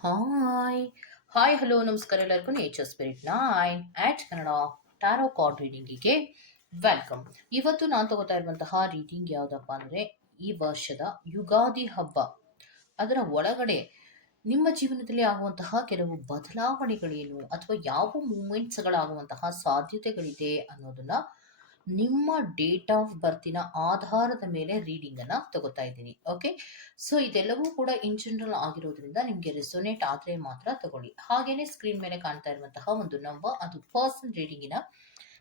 Hi hi hello ನಮಸ್ಕಾರ ಎಲ್ಲರಿಗೂ nature spirit nine eight Kannada tarot card ರೀಡಿಂಗಿಗೆ welcome ಇವತ್ತು ನಾನು ತಗೋತಾ ಇರುವಂತಹ ರೀಡಿಂಗ್ ಯಾವುದಪ್ಪ ಅಂದರೆ ಈ ವರ್ಷದ ಯುಗಾದಿ ಹಬ್ಬ. ಅದರ ಒಳಗಡೆ ನಿಮ್ಮ ಜೀವನದಲ್ಲಿ ಆಗುವಂತಹ ಕೆಲವು ಬದಲಾವಣೆಗಳೇನು ಅಥವಾ ಯಾವ ಮೂಮೆಂಟ್ಸ್ಗಳಾಗುವಂತಹ ಸಾಧ್ಯತೆಗಳಿದೆ ಅನ್ನೋದನ್ನ ನಿಮ್ಮ ಡೇಟ್ ಆಫ್ ಬರ್ತಿನ ಆಧಾರದ ಮೇಲೆ ರೀಡಿಂಗ್ ಅನ್ನ ತಗೋತಾ ಇದ್ದೀನಿ, ಓಕೆ? ಸೊ, ಇದೆಲ್ಲವೂ ಕೂಡ ಇನ್ ಜನರಲ್ ಆಗಿರೋದ್ರಿಂದ ನಿಮಗೆ ರೆಸೊನೇಟ್ ಆದರೆ ಮಾತ್ರ ತಗೊಳ್ಳಿ. ಹಾಗೇನೆ ಸ್ಕ್ರೀನ್ ಮೇಲೆ ಕಾಣ್ತಾ ಇರುವಂತಹ ಒಂದು ನಂಬರ್ ಅದು ಪರ್ಸನ್ ರೀಡಿಂಗಿನ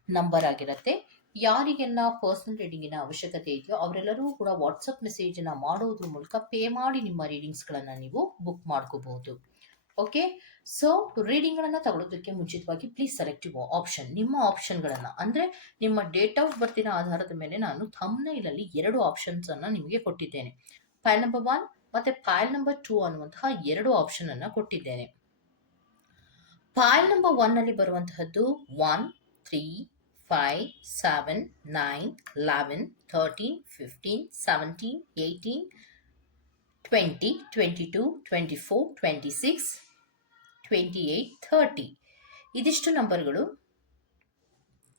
ನಂಬರ್ ಆಗಿರುತ್ತೆ. ಯಾರಿಗೆಲ್ಲ ಪರ್ಸನಲ್ ರೀಡಿಂಗಿನ ಅವಶ್ಯಕತೆ ಇದೆಯೋ ಅವರೆಲ್ಲರೂ ಕೂಡ ವಾಟ್ಸಪ್ ಮೆಸೇಜನ್ನು ಮಾಡೋದ್ರ ಮೂಲಕ ಪೇ ಮಾಡಿ ನಿಮ್ಮ ರೀಡಿಂಗ್ಸ್ಗಳನ್ನು ನೀವು ಬುಕ್ ಮಾಡ್ಕೋಬಹುದು. ಓಕೆ ಸೊ ರೀಡಿಂಗ್ಗಳನ್ನು ತಗೊಳ್ಳೋದಕ್ಕೆ ಮುಂಚಿತವಾಗಿ ಪ್ಲೀಸ್ ಸೆಲೆಕ್ಟಿವ್ ಆಪ್ಷನ್ ನಿಮ್ಮ ಆಪ್ಷನ್ಗಳನ್ನು ಅಂದರೆ, ನಿಮ್ಮ ಡೇಟ್ ಆಫ್ ಬರ್ತಿನ ಆಧಾರದ ಮೇಲೆ ನಾನು ಥಮ್ನೈಲಲ್ಲಿ ಎರಡು ಆಪ್ಷನ್ಸ್ ಅನ್ನು ನಿಮಗೆ ಕೊಟ್ಟಿದ್ದೇನೆ. ಫೈಲ್ ನಂಬರ್ ಒನ್ ಮತ್ತು ಫೈಲ್ ನಂಬರ್ ಟೂ ಅನ್ನುವಂತಹ ಎರಡು ಆಪ್ಷನ್ ಅನ್ನು ಕೊಟ್ಟಿದ್ದೇನೆ. ಫೈಲ್ ನಂಬರ್ ಒನ್ನಲ್ಲಿ ಬರುವಂತಹದ್ದು one three five seven nine eleven thirteen fifteen seventeen eighteen twenty twenty two twenty four twenty six twenty eight thirty ಇದಿಷ್ಟು ನಂಬರ್ಗಳು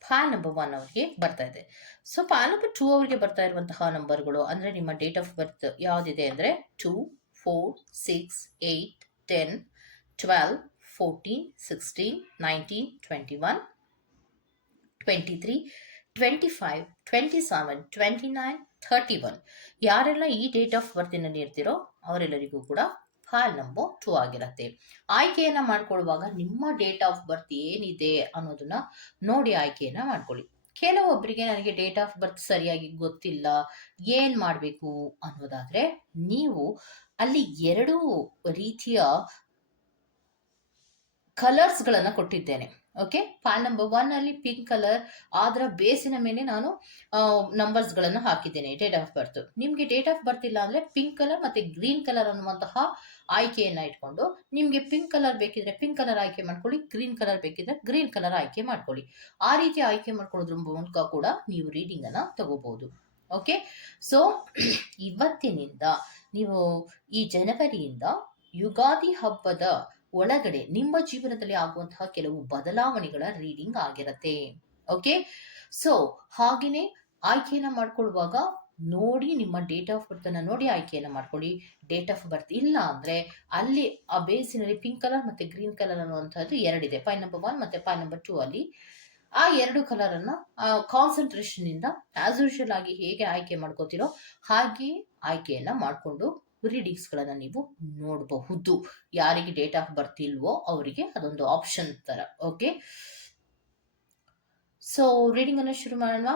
ಫಾ ನಂಬರ್ ಒನ್ ಅವರಿಗೆ ಬರ್ತಾ ಇದೆ. ಸೊ ಫಾ ನಂಬರ್ ಟೂ ಅವರಿಗೆ ಬರ್ತಾ ಇರುವಂತಹ ನಂಬರ್ಗಳು ಅಂದರೆ ನಿಮ್ಮ ಡೇಟ್ ಆಫ್ ಬರ್ತ್ ಯಾವುದಿದೆ ಅಂದರೆ two four six eight ten twelve fourteen sixteen nineteen twenty one twenty three twenty five twenty seven twenty nine thirty one ಯಾರೆಲ್ಲ ಈ ಡೇಟ್ ಆಫ್ ಬರ್ತಿನಲ್ಲಿ ಇರ್ತೀರೋ ಅವರೆಲ್ಲರಿಗೂ ಕೂಡ ಫೈಲ್ ನಂಬರ್ ಟೂ ಆಗಿರುತ್ತೆ. ಆಯ್ಕೆಯನ್ನ ಮಾಡ್ಕೊಳ್ಳುವಾಗ ನಿಮ್ಮ ಡೇಟ್ ಆಫ್ ಬರ್ತ್ ಏನಿದೆ ಅನ್ನೋದನ್ನ ನೋಡಿ ಆಯ್ಕೆಯನ್ನ ಮಾಡ್ಕೊಳ್ಳಿ. ಕೆಲವೊಬ್ಬರಿಗೆ ನನಗೆ ಡೇಟ್ ಆಫ್ ಬರ್ತ್ ಸರಿಯಾಗಿ ಗೊತ್ತಿಲ್ಲ, ಏನ್ ಮಾಡಬೇಕು ಅನ್ನೋದಾದ್ರೆ ನೀವು ಅಲ್ಲಿ ಎರಡು ರೀತಿಯ ಕಲರ್ಸ್ಗಳನ್ನು ಕೊಟ್ಟಿದ್ದೇನೆ. ಓಕೆ ಫೈಲ್ ನಂಬರ್ ಒನ್ ಅಲ್ಲಿ ಪಿಂಕ್ ಕಲರ್ ಅದರ ಬೇಸಿನ ಮೇಲೆ ನಾನು ನಂಬರ್ಸ್ಗಳನ್ನು ಹಾಕಿದ್ದೇನೆ ಡೇಟ್ ಆಫ್ ಬರ್ತ್ ನಿಮಗೆ ಡೇಟ್ ಆಫ್ ಬರ್ತ್ ಇಲ್ಲ ಅಂದ್ರೆ ಪಿಂಕ್ ಕಲರ್ ಮತ್ತೆ ಗ್ರೀನ್ ಕಲರ್ ಅನ್ನುವಂತಹ ಆಯ್ಕೆಯನ್ನ ಇಟ್ಕೊಂಡು ನಿಮಗೆ ಪಿಂಕ್ ಕಲರ್ ಬೇಕಿದ್ರೆ ಪಿಂಕ್ ಕಲರ್ ಆಯ್ಕೆ ಮಾಡ್ಕೊಳ್ಳಿ ಗ್ರೀನ್ ಕಲರ್ ಬೇಕಿದ್ರೆ ಗ್ರೀನ್ ಕಲರ್ ಆಯ್ಕೆ ಮಾಡ್ಕೊಳ್ಳಿ. ಆ ರೀತಿ ಆಯ್ಕೆ ಮಾಡ್ಕೊಳ್ಳೋದ್ರ ಮೂಲಕ ಕೂಡ ನೀವು ರೀಡಿಂಗ್ ಅನ್ನ ತಗೋಬಹುದು ಓಕೆ ಸೊ ಇವತ್ತಿನಿಂದ ನೀವು ಈ ಜನವರಿಯಿಂದ ಯುಗಾದಿ ಹಬ್ಬದ ಒಳಗಡೆ ನಿಮ್ಮ ಜೀವನದಲ್ಲಿ ಆಗುವಂತಹ ಕೆಲವು ಬದಲಾವಣೆಗಳ ರೀಡಿಂಗ್ ಆಗಿರತ್ತೆ. ಓಕೆ ಸೊ ಹಾಗೆಯೇ ಆಯ್ಕೆಯನ್ನ ಮಾಡ್ಕೊಳ್ಳುವಾಗ ನೋಡಿ ನಿಮ್ಮ ಡೇಟ್ ಆಫ್ ಬರ್ತ್ ಅನ್ನ ನೋಡಿ ಆಯ್ಕೆಯನ್ನು ಮಾಡ್ಕೊಳ್ಳಿ. ಡೇಟ್ ಆಫ್ ಬರ್ತ್ ಇಲ್ಲ ಅಂದ್ರೆ ಅಲ್ಲಿ ಆ ಬೇಸಿನಲ್ಲಿ ಪಿಂಕ್ ಕಲರ್ ಮತ್ತೆ ಗ್ರೀನ್ ಕಲರ್ ಅನ್ನುವಂಥದ್ದು ಎರಡಿದೆ. ಪಾಯ್ ನಂಬರ್ ಒನ್ ಮತ್ತೆ ಪಾಯ್ ನಂಬರ್ ಟೂ ಅಲ್ಲಿ. ಆ ಎರಡು ಕಲರನ್ನು ಅನ್ನ ಕಾನ್ಸಂಟ್ರೇಷನ್ ಇಂದ ಆಸ್ ಯೂಶುವಲ್ ಆಗಿ ಹೇಗೆ ಆಯ್ಕೆ ಮಾಡ್ಕೋತಿರೋ ಹಾಗೆ ಆಯ್ಕೆಯನ್ನು ಮಾಡಿಕೊಂಡು ರೀಡಿಂಗ್ಸ್ಗಳನ್ನು ನೀವು ನೋಡಬಹುದು. ಯಾರಿಗೆ ಡೇಟ್ ಆಫ್ ಬರ್ತ್ ಇಲ್ವೋ ಅವರಿಗೆ ಅದೊಂದು ಆಪ್ಷನ್ ತರ ಓಕೆ ಸೊ ರೀಡಿಂಗ್ ಅನ್ನು ಶುರು ಮಾಡೋಣ.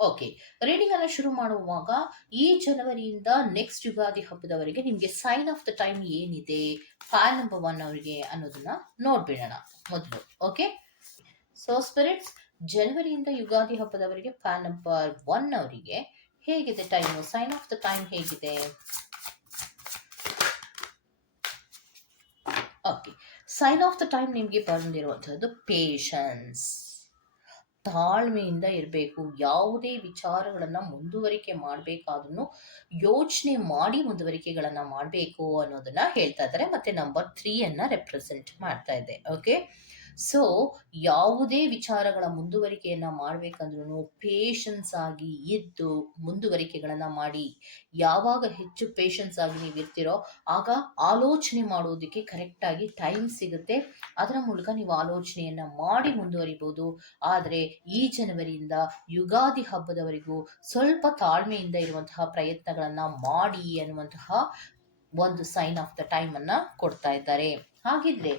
ಓಕೆ ರೀಡಿಂಗ್ ಅನ್ನು ಶುರು ಮಾಡುವಾಗ ಈ ಜನವರಿಯಿಂದ ನೆಕ್ಸ್ಟ್ ಯುಗಾದಿ ಹಬ್ಬದವರೆಗೆ ನಿಮಗೆ ಸೈನ್ ಆಫ್ ದ ಟೈಮ್ ಏನಿದೆ? ಫೈಲ್ ನಂಬರ್ ಒನ್ ಅವರಿಗೆ ಅನ್ನೋದನ್ನ ನೋಡ್ಬಿಡೋಣ ಮೊದಲು. ಓಕೆ ಸೊ ಸ್ಪಿರಿಟ್ಸ್ ಜನವರಿಯಿಂದ ಯುಗಾದಿ ಹಬ್ಬದವರೆಗೆ ಫೈಲ್ ನಂಬರ್ ಒನ್ ಅವರಿಗೆ ಹೇಗಿದೆ time sign of the time ಹೇಗಿದೆ? Okay sign of the time ನಿಮಗೆ ಬಂದಿರುವಂಥದ್ದು ಪೇಷನ್ಸ್ ತಾಳ್ಮೆಯಿಂದ ಇರಬೇಕು. ಯಾವುದೇ ವಿಚಾರಗಳನ್ನು ಮುಂದುವರಿಕೆ ಮಾಡಬೇಕಾದ್ರೂ ಯೋಚನೆ ಮಾಡಿ ಮುಂದುವರಿಕೆಗಳನ್ನು ಮಾಡಬೇಕು ಅನ್ನೋದನ್ನ ಹೇಳ್ತಾ ಇದ್ದಾರೆ. ಮತ್ತೆ ನಂಬರ್ ತ್ರೀಯನ್ನು ರೆಪ್ರೆಸೆಂಟ್ ಮಾಡ್ತಾ ಇದೆ. ಓಕೆ ಸೊ ಯಾವುದೇ ವಿಚಾರಗಳ ಮುಂದುವರಿಕೆಯನ್ನ ಮಾಡ್ಬೇಕಂದ್ರೂ ಪೇಷನ್ಸ್ ಆಗಿ ಇದ್ದು ಮುಂದುವರಿಕೆಗಳನ್ನ ಮಾಡಿ. ಯಾವಾಗ ಹೆಚ್ಚು ಪೇಷನ್ಸ್ ಆಗಿ ನೀವು ಇರ್ತೀರೋ, ಆಗ ಆಲೋಚನೆ ಮಾಡೋದಕ್ಕೆ ಕರೆಕ್ಟ್ ಆಗಿ ಟೈಮ್ ಸಿಗುತ್ತೆ. ಅದರ ಮೂಲಕ ನೀವು ಆಲೋಚನೆಯನ್ನ ಮಾಡಿ ಮುಂದುವರಿಬಹುದು ಆದರೆ, ಈ ಜನವರಿಯಿಂದ ಯುಗಾದಿ ಹಬ್ಬದವರೆಗೂ ಸ್ವಲ್ಪ ತಾಳ್ಮೆಯಿಂದ ಇರುವಂತಹ ಪ್ರಯತ್ನಗಳನ್ನ ಮಾಡಿ ಅನ್ನುವಂತಹ ಒಂದು ಸೈನ್ ಆಫ್ ದ ಟೈಮ್ ಅನ್ನ ಕೊಡ್ತಾ ಇದ್ದಾರೆ. ಹಾಗಿದ್ರೆ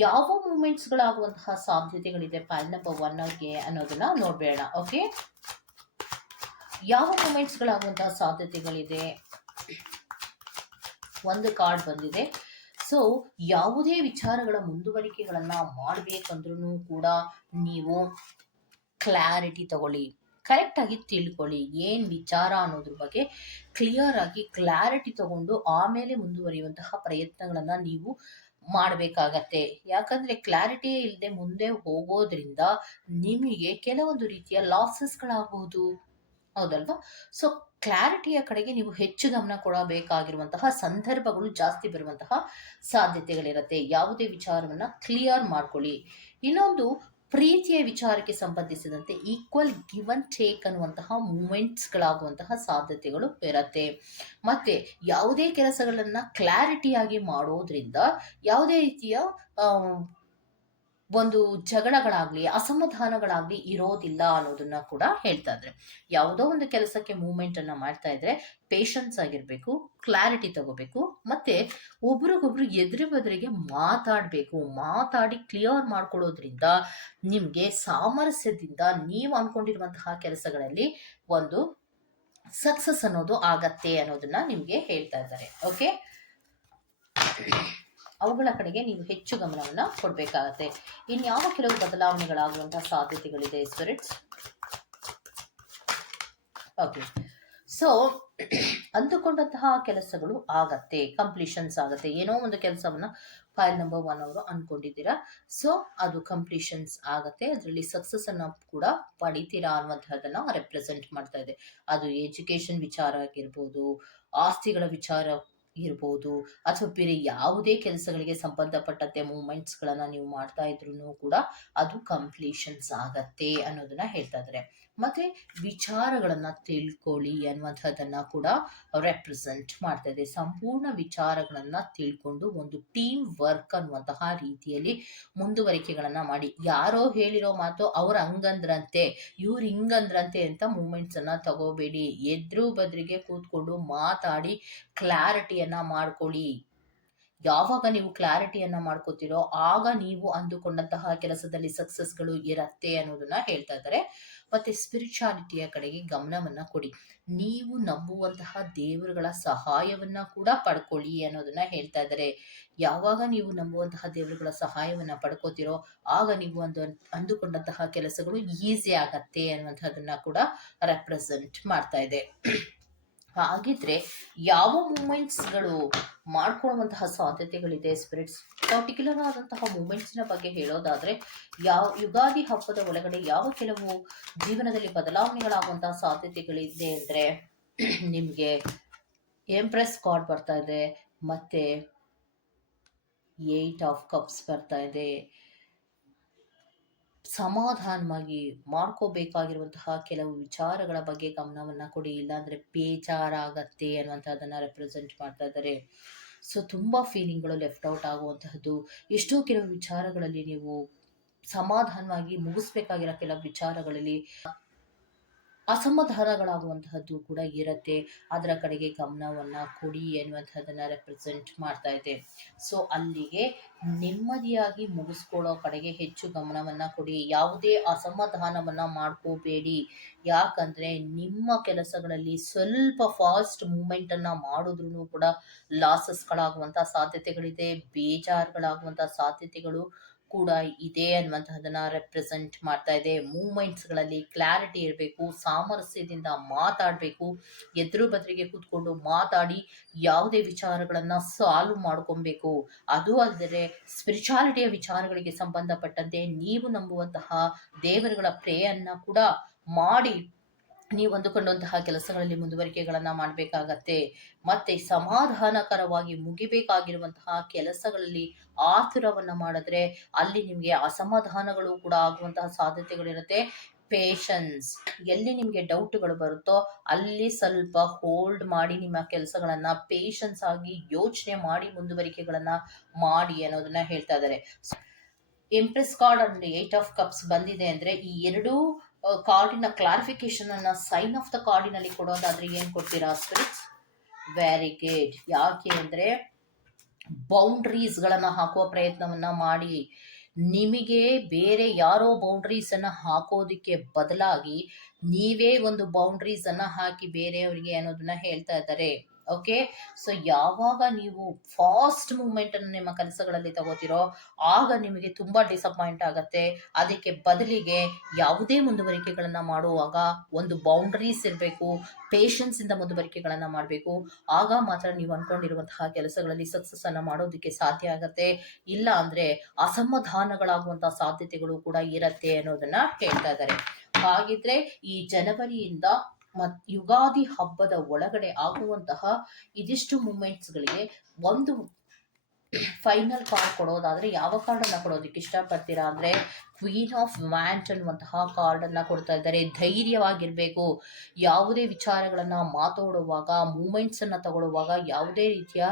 ಯಾವ ಮೂಮೆಂಟ್ಸ್ಗಳಾಗುವಂತಹ ಸಾಧ್ಯತೆಗಳಿದೆ ಫೈಲ್ ನಂಬರ್ ಒನ್ ಅವ್ರಿಗೆ ಅನ್ನೋದನ್ನ ನೋಡ್ಬೇಡ ಓಕೆ ಯಾವ ಮೂಮೆಂಟ್ಸ್ಗಳಾಗುವಂತಹ ಸಾಧ್ಯತೆಗಳಿದೆ? ಒಂದು ಕಾರ್ಡ್ ಬಂದಿದೆ. ಸೊ ಯಾವುದೇ ವಿಚಾರಗಳ ಮುಂದುವರಿಕೆಗಳನ್ನ ಮಾಡಬೇಕಂದ್ರೂ ಕೂಡ ನೀವು ಕ್ಲಾರಿಟಿ ತಗೊಳ್ಳಿ ಕರೆಕ್ಟ್ ಆಗಿ ತಿಳ್ಕೊಳ್ಳಿ, ಏನ್ ವಿಚಾರ ಅನ್ನೋದ್ರ ಬಗ್ಗೆ ಕ್ಲಿಯರ್ ಆಗಿ ಕ್ಲಾರಿಟಿ ತಗೊಂಡು ಆಮೇಲೆ ಮುಂದುವರಿಯುವಂತಹ ಪ್ರಯತ್ನಗಳನ್ನ ನೀವು ಮಾಡಬೇಕಾಗತ್ತೆ. ಯಾಕಂದ್ರೆ ಕ್ಲಾರಿಟಿ ಇಲ್ಲದೆ ಮುಂದೆ ಹೋಗೋದ್ರಿಂದ ನಿಮಗೆ ಕೆಲವೊಂದು ರೀತಿಯ ಲಾಸಸ್ಗಳಾಗಬಹುದು ಹೌದಲ್ವಾ? ಸೊ ಕ್ಲಾರಿಟಿಯ ಕಡೆಗೆ ನೀವು ಹೆಚ್ಚು ಗಮನ ಕೊಡಬೇಕಾಗಿರುವಂತಹ ಸಂದರ್ಭಗಳು ಜಾಸ್ತಿ ಬರುವಂತಹ ಸಾಧ್ಯತೆಗಳಿರುತ್ತೆ. ಯಾವುದೇ ವಿಚಾರವನ್ನ ಕ್ಲಿಯರ್ ಮಾಡ್ಕೊಳ್ಳಿ. ಇನ್ನೊಂದು ಪ್ರೀತಿಯ ವಿಚಾರಕ್ಕೆ ಸಂಬಂಧಿಸಿದಂತೆ ಈಕ್ವಲ್ ಗಿವ್ ಅಂಡ್ ಟೇಕ್ ಅನ್ನುವಂತಹ ಮೂಮೆಂಟ್ಸ್ಗಳಾಗುವಂತಹ ಸಾಧ್ಯತೆಗಳು ಇರುತ್ತೆ. ಮತ್ತೆ ಯಾವುದೇ ಕೆಲಸಗಳನ್ನು ಕ್ಲಾರಿಟಿಯಾಗಿ ಮಾಡೋದ್ರಿಂದ ಯಾವುದೇ ರೀತಿಯ ಒಂದು ಜಗಳಗಳಾಗ್ಲಿ, ಅಸಮಾಧಾನಗಳಾಗ್ಲಿ ಇರೋದಿಲ್ಲ ಅನ್ನೋದನ್ನ ಕೂಡ ಹೇಳ್ತಾ ಇದ್ರೆ ಯಾವುದೋ ಒಂದು ಕೆಲಸಕ್ಕೆ ಮೂವ್ಮೆಂಟ್ ಅನ್ನ ಮಾಡ್ತಾ ಇದ್ರೆ ಪೇಷನ್ಸ್ ಆಗಿರ್ಬೇಕು ಕ್ಲಾರಿಟಿ ತಗೋಬೇಕು, ಮತ್ತೆ ಒಬ್ರಿಗೊಬ್ರು ಎದುರು ಬದರಿಗೆ ಮಾತಾಡಬೇಕು, ಮಾತಾಡಿ ಕ್ಲಿಯರ್ ಮಾಡ್ಕೊಳ್ಳೋದ್ರಿಂದ ನಿಮ್ಗೆ ಸಾಮರಸ್ಯದಿಂದ ನೀವು ಅನ್ಕೊಂಡಿರುವಂತಹ ಕೆಲಸಗಳಲ್ಲಿ ಒಂದು ಸಕ್ಸಸ್ ಅನ್ನೋದು ಆಗತ್ತೆ ಅನ್ನೋದನ್ನ ನಿಮ್ಗೆ ಹೇಳ್ತಾ ಇದ್ದಾರೆ. ಓಕೆ ಅವುಗಳ ಕಡೆಗೆ ನೀವು ಹೆಚ್ಚು ಗಮನವನ್ನು ಕೊಡಬೇಕಾಗತ್ತೆ. ಇನ್ಯಾವ ಕೆಲವು ಬದಲಾವಣೆಗಳಾಗುವಂತಹ ಸಾಧ್ಯತೆಗಳಿದೆ ಸ್ಪಿರಿಟ್ಸ್ ಓಕೆ ಸೊ ಅಂದುಕೊಂಡಂತಹ ಕೆಲಸಗಳು ಆಗತ್ತೆ ಕಂಪ್ಲೀಷನ್ಸ್ ಆಗತ್ತೆ. ಏನೋ ಒಂದು ಕೆಲಸವನ್ನ ಫೈಲ್ ನಂಬರ್ ಒನ್ ಅವರು ಅನ್ಕೊಂಡಿದ್ದೀರಾ. ಸೊ ಅದು ಕಂಪ್ಲೀಷನ್ಸ್ ಆಗತ್ತೆ. ಅದರಲ್ಲಿ ಸಕ್ಸಸ್ ಅನ್ನ ಕೂಡ ಪಡಿತೀರಾ ಅನ್ನುವಂತಹದನ್ನ ರೆಪ್ರೆಸೆಂಟ್ ಮಾಡ್ತಾ ಇದೆ. ಅದು ಎಜುಕೇಶನ್ ವಿಚಾರ ಆಗಿರ್ಬೋದು, ಆಸ್ತಿಗಳ ವಿಚಾರ ಇರ್ಬೋದು. ಅಥವಾ ಬೇರೆ ಯಾವುದೇ ಕೆಲಸಗಳಿಗೆ ಸಂಬಂಧಪಟ್ಟಂತೆ ಮೂಮೆಂಟ್ಸ್ಗಳನ್ನ ನೀವು ಮಾಡ್ತಾ ಇದ್ರು ಕೂಡ ಅದು ಕಂಪ್ಲೀಷನ್ಸ್ ಆಗತ್ತೆ ಅನ್ನೋದನ್ನ ಹೇಳ್ತಾ ಇದ್ದಾರೆ ಮತ್ತೆ ವಿಚಾರಗಳನ್ನ ತಿಳ್ಕೊಳ್ಳಿ ಅನ್ನುವಂಥದ್ದನ್ನ ಕೂಡ ರೆಪ್ರೆಸೆಂಟ್ ಮಾಡ್ತಾ ಇದೆ ಸಂಪೂರ್ಣ ವಿಚಾರಗಳನ್ನ ತಿಳ್ಕೊಂಡು ಒಂದು ಟೀಮ್ ವರ್ಕ್ ಅನ್ನುವಂತಹ ರೀತಿಯಲ್ಲಿ ಮುಂದುವರಿಕೆಗಳನ್ನ ಮಾಡಿ. ಯಾರೋ ಹೇಳಿರೋ ಮಾತು ಅವ್ರ ಹಂಗಂದ್ರಂತೆ, ಇವ್ರು ಹಿಂಗಂದ್ರಂತೆ ಅಂತ ಮೂಮೆಂಟ್ಸ್ ಅನ್ನ ತಗೋಬೇಡಿ. ಎದ್ರು ಬದ್ರಿಗೆ ಕೂತ್ಕೊಂಡು ಮಾತಾಡಿ ಕ್ಲಾರಿಟಿಯನ್ನ ಮಾಡ್ಕೊಳ್ಳಿ. ಯಾವಾಗ ನೀವು ಕ್ಲಾರಿಟಿಯನ್ನ ಮಾಡ್ಕೋತೀರೋ ಆಗ ನೀವು ಅಂದುಕೊಂಡಂತಹ ಕೆಲಸದಲ್ಲಿ ಸಕ್ಸಸ್ಗಳು ಇರತ್ತೆ ಅನ್ನೋದನ್ನ ಹೇಳ್ತಾ ಇದ್ದಾರೆ. ಮತ್ತೆ ಸ್ಪಿರಿಚುಯಾಲಿಟಿಯ ಕಡೆಗೆ ಗಮನವನ್ನ ಕೊಡಿ. ನೀವು ನಂಬುವಂತಹ ದೇವರುಗಳ ಸಹಾಯವನ್ನ ಕೂಡ ಪಡ್ಕೊಳ್ಳಿ ಅನ್ನೋದನ್ನ ಹೇಳ್ತಾ ಇದ್ದಾರೆ. ಯಾವಾಗ ನೀವು ನಂಬುವಂತಹ ದೇವರುಗಳ ಸಹಾಯವನ್ನ ಪಡ್ಕೋತಿರೋ ಆಗ ನೀವು ಒಂದು ಅಂದುಕೊಂಡಂತಹ ಕೆಲಸಗಳು ಈಸಿ ಆಗತ್ತೆ ಅನ್ನುವಂಥದ್ದನ್ನ ಕೂಡ ರೆಪ್ರೆಸೆಂಟ್ ಮಾಡ್ತಾ ಇದೆ. ಹಾಗಿದ್ರೆ ಯಾವ ಮೂಮೆಂಟ್ಸ್ಗಳು ಮಾಡ್ಕೊಳ್ಳುವಂತಹ ಸಾಧ್ಯತೆಗಳಿದೆ ಸ್ಪಿರಿಟ್ಸ್ ಪರ್ಟಿಕ್ಯುಲರ್ ಆದಂತಹ ಮೂಮೆಂಟ್ಸ್ನ ಬಗ್ಗೆ ಹೇಳೋದಾದ್ರೆ, ಯಾವ ಯುಗಾದಿ ಹಬ್ಬದ ಒಳಗಡೆ ಯಾವ ಕೆಲವು ಜೀವನದಲ್ಲಿ ಬದಲಾವಣೆಗಳಾಗುವಂತಹ ಸಾಧ್ಯತೆಗಳಿದೆ ಅಂದ್ರೆ, ನಿಮಗೆ ಎಂಪ್ರೆಸ್ ಕಾರ್ಡ್ ಬರ್ತಾ ಇದೆ, ಮತ್ತೆ ಏಟ್ ಆಫ್ ಕಪ್ಸ್ ಬರ್ತಾ ಇದೆ ಸಮಾಧಾನವಾಗಿ ಮಾಡ್ಕೋಬೇಕಾಗಿರುವಂತಹ ಕೆಲವು ವಿಚಾರಗಳ ಬಗ್ಗೆ ಗಮನವನ್ನ ಕೊಡಿ, ಇಲ್ಲಾಂದ್ರೆ ಬೇಜಾರಾಗತ್ತೆ ಅನ್ನುವಂಥದ್ದನ್ನು ರೆಪ್ರೆಸೆಂಟ್ ಮಾಡ್ತಾ ಇದ್ದಾರೆ. ಸೊ ತುಂಬಾ ಫೀಲಿಂಗ್ಗಳು ಲೆಫ್ಟ್ ಔಟ್ ಆಗುವಂತಹದ್ದು. ಎಷ್ಟೋ ಕೆಲವು ವಿಚಾರಗಳಲ್ಲಿ ನೀವು ಸಮಾಧಾನವಾಗಿ ಮುಗಿಸ್ಬೇಕಾಗಿರೋ ಕೆಲವು ವಿಚಾರಗಳಲ್ಲಿ ಅಸಮಾಧಾನಗಳಾಗುವಂತಹದ್ದು ಕೂಡ ಇರುತ್ತೆ. ಅದರ ಕಡೆಗೆ ಗಮನವನ್ನ ಕೊಡಿ ಎನ್ನುವಂಥದ್ದನ್ನ ರೆಪ್ರೆಸೆಂಟ್ ಮಾಡ್ತಾ ಇದೆ. ಸೊ ಅಲ್ಲಿಗೆ ನೆಮ್ಮದಿಯಾಗಿ ಮುಗಿಸ್ಕೊಳ್ಳೋ ಕಡೆಗೆ ಹೆಚ್ಚು ಗಮನವನ್ನ ಕೊಡಿ. ಯಾವುದೇ ಅಸಮಾಧಾನವನ್ನ ಮಾಡ್ಕೋಬೇಡಿ. ಯಾಕಂದ್ರೆ ನಿಮ್ಮ ಕೆಲಸಗಳಲ್ಲಿ ಸ್ವಲ್ಪ ಫಾಸ್ಟ್ ಮೂಮೆಂಟ್ ಅನ್ನ ಮಾಡಿದ್ರು ಕೂಡ ಲಾಸಸ್ಗಳಾಗುವಂತ ಸಾಧ್ಯತೆಗಳಿದೆ. ಬೇಜಾರುಗಳಾಗುವಂತ ಸಾಧ್ಯತೆಗಳು ಕೂಡ ಇದೆ ಅನ್ನುವಂತಹದನ್ನ ರೆಪ್ರೆಸೆಂಟ್ ಮಾಡ್ತಾ ಇದೆ. ಮೂಮೆಂಟ್ಸ್ಗಳಲ್ಲಿ ಕ್ಲಾರಿಟಿ ಇರಬೇಕು, ಸಾಮರಸ್ಯದಿಂದ ಮಾತಾಡಬೇಕು, ಎದುರು ಬದ್ರಿಗೆ ಕೂತ್ಕೊಂಡು ಮಾತಾಡಿ ಯಾವುದೇ ವಿಚಾರಗಳನ್ನು ಸಾಲ್ವ್ ಮಾಡ್ಕೊಬೇಕು. ಅದು ಅಲ್ಲದೆ ಸ್ಪಿರಿಚುಯಾಲಿಟಿಯ ವಿಚಾರಗಳಿಗೆ ಸಂಬಂಧಪಟ್ಟಂತೆ ನೀವು ನಂಬುವಂತಹ ದೇವರುಗಳ ಪ್ರೇಯನ್ನ ಕೂಡ ಮಾಡಿ ನೀವು ಅಂದುಕೊಂಡಂತಹ ಕೆಲಸಗಳಲ್ಲಿ ಮುಂದುವರಿಕೆಗಳನ್ನ ಮಾಡಬೇಕಾಗತ್ತೆ. ಮತ್ತೆ ಸಮಾಧಾನಕರವಾಗಿ ಮುಗಿಬೇಕಾಗಿರುವಂತಹ ಕೆಲಸಗಳಲ್ಲಿ ಆತುರವನ್ನ ಮಾಡಿದ್ರೆ ಅಲ್ಲಿ ನಿಮಗೆ ಅಸಮಾಧಾನಗಳು ಕೂಡ ಆಗುವಂತಹ ಸಾಧ್ಯತೆಗಳಿರುತ್ತೆ. ಪೇಷನ್ಸ್ ಎಲ್ಲಿ ನಿಮಗೆ ಡೌಟ್ಗಳು ಬರುತ್ತೋ ಅಲ್ಲಿ ಸ್ವಲ್ಪ ಹೋಲ್ಡ್ ಮಾಡಿ ನಿಮ್ಮ ಕೆಲಸಗಳನ್ನ ಪೇಷನ್ಸ್ ಆಗಿ ಯೋಚನೆ ಮಾಡಿ ಮುಂದುವರಿಕೆಗಳನ್ನ ಮಾಡಿ ಅನ್ನೋದನ್ನ ಹೇಳ್ತಾ ಇದ್ದಾರೆ. Empress card and eight of cups ಬಂದಿದೆ ಅಂದ್ರೆ ಈ ಎರಡೂ ಕಾರ್ಡಿನ ಕ್ಲಾರಿಫಿಕೇಶನ್ ಅನ್ನ ಸೈನ್ ಆಫ್ ದ ಕಾರ್ಡಿನಲ್ಲಿ ಕೊಡೋದಾದ್ರೆ ಏನ್ ಕೊಡ್ತೀರಾ ಸ್ಪಿರಿಟ್ಸ್ ವೆರಿ ಗುಡ್ ಯಾಕೆ ಅಂದ್ರೆ ಬೌಂಡ್ರೀಸ್ ಗಳನ್ನ ಹಾಕುವ ಪ್ರಯತ್ನವನ್ನ ಮಾಡಿ. ನಿಮಗೆ ಬೇರೆ ಯಾರೋ ಬೌಂಡ್ರೀಸ್ ಅನ್ನ ಹಾಕೋದಿಕ್ಕೆ ಬದಲಾಗಿ ನೀವೇ ಒಂದು ಬೌಂಡ್ರೀಸ್ ಅನ್ನ ಹಾಕಿ ಬೇರೆಯವರಿಗೆ ಅನ್ನೋದನ್ನ ಹೇಳ್ತಾ ಇದ್ದಾರೆ. ಓಕೆ ಸೊ ಯಾವಾಗ ನೀವು ಫಾಸ್ಟ್ ಮೂಮೆಂಟ್ ಅನ್ನು ನಿಮ್ಮ ಕೆಲಸಗಳಲ್ಲಿ ತಗೋತಿರೋ, ಆಗ ನಿಮಗೆ ತುಂಬಾ ಡಿಸಪಾಯಿಂಟ್ ಆಗತ್ತೆ. ಅದಕ್ಕೆ ಬದಲಿಗೆ ಯಾವುದೇ ಮುಂದುವರಿಕೆಗಳನ್ನ ಮಾಡುವಾಗ ಒಂದು ಬೌಂಡ್ರೀಸ್ ಇರಬೇಕು ಪೇಷನ್ಸ್ ಇಂದ ಮುಂದುವರಿಕೆಗಳನ್ನ ಮಾಡಬೇಕು. ಆಗ ಮಾತ್ರ ನೀವು ಅನ್ಕೊಂಡಿರುವಂತಹ ಕೆಲಸಗಳಲ್ಲಿ ಸಕ್ಸಸ್ ಅನ್ನ ಮಾಡೋದಕ್ಕೆ ಸಾಧ್ಯ ಆಗತ್ತೆ. ಇಲ್ಲ ಅಂದ್ರೆ ಅಸಮಾಧಾನಗಳಾಗುವಂತಹ ಸಾಧ್ಯತೆಗಳು ಕೂಡ ಇರತ್ತೆ ಅನ್ನೋದನ್ನ ಹೇಳ್ತಾ ಇದ್ದಾರೆ. ಹಾಗಿದ್ರೆ ಈ ಜನವರಿಯಿಂದ ಮತ್ ಯುಗಾದಿ ಹಬ್ಬದ ಒಳಗಡೆ ಆಗುವಂತಹ ಇದಿಷ್ಟು ಮೂಮೆಂಟ್ಸ್ಗಳಿಗೆ ಒಂದು ಫೈನಲ್ ಕಾರ್ಡ್ ಕೊಡೋದಾದ್ರೆ ಯಾವ ಕಾರ್ಡ್ ಅನ್ನ ಕೊಡೋದಕ್ಕೆ ಇಷ್ಟಪಡ್ತೀರಾ ಅಂದ್ರೆ ಕ್ವೀನ್ ಆಫ್ ವ್ಯಾಂಟ್ ಅನ್ನುವಂತಹ ಕಾರ್ಡ್ ಅನ್ನ ಕೊಡ್ತಾ ಇದ್ದಾರೆ. ಧೈರ್ಯವಾಗಿರ್ಬೇಕು. ಯಾವುದೇ ವಿಚಾರಗಳನ್ನ ಮಾತಾಡುವಾಗ ಮೂಮೆಂಟ್ಸ್ ಅನ್ನ ತಗೊಳ್ಳುವಾಗ ಯಾವುದೇ ರೀತಿಯ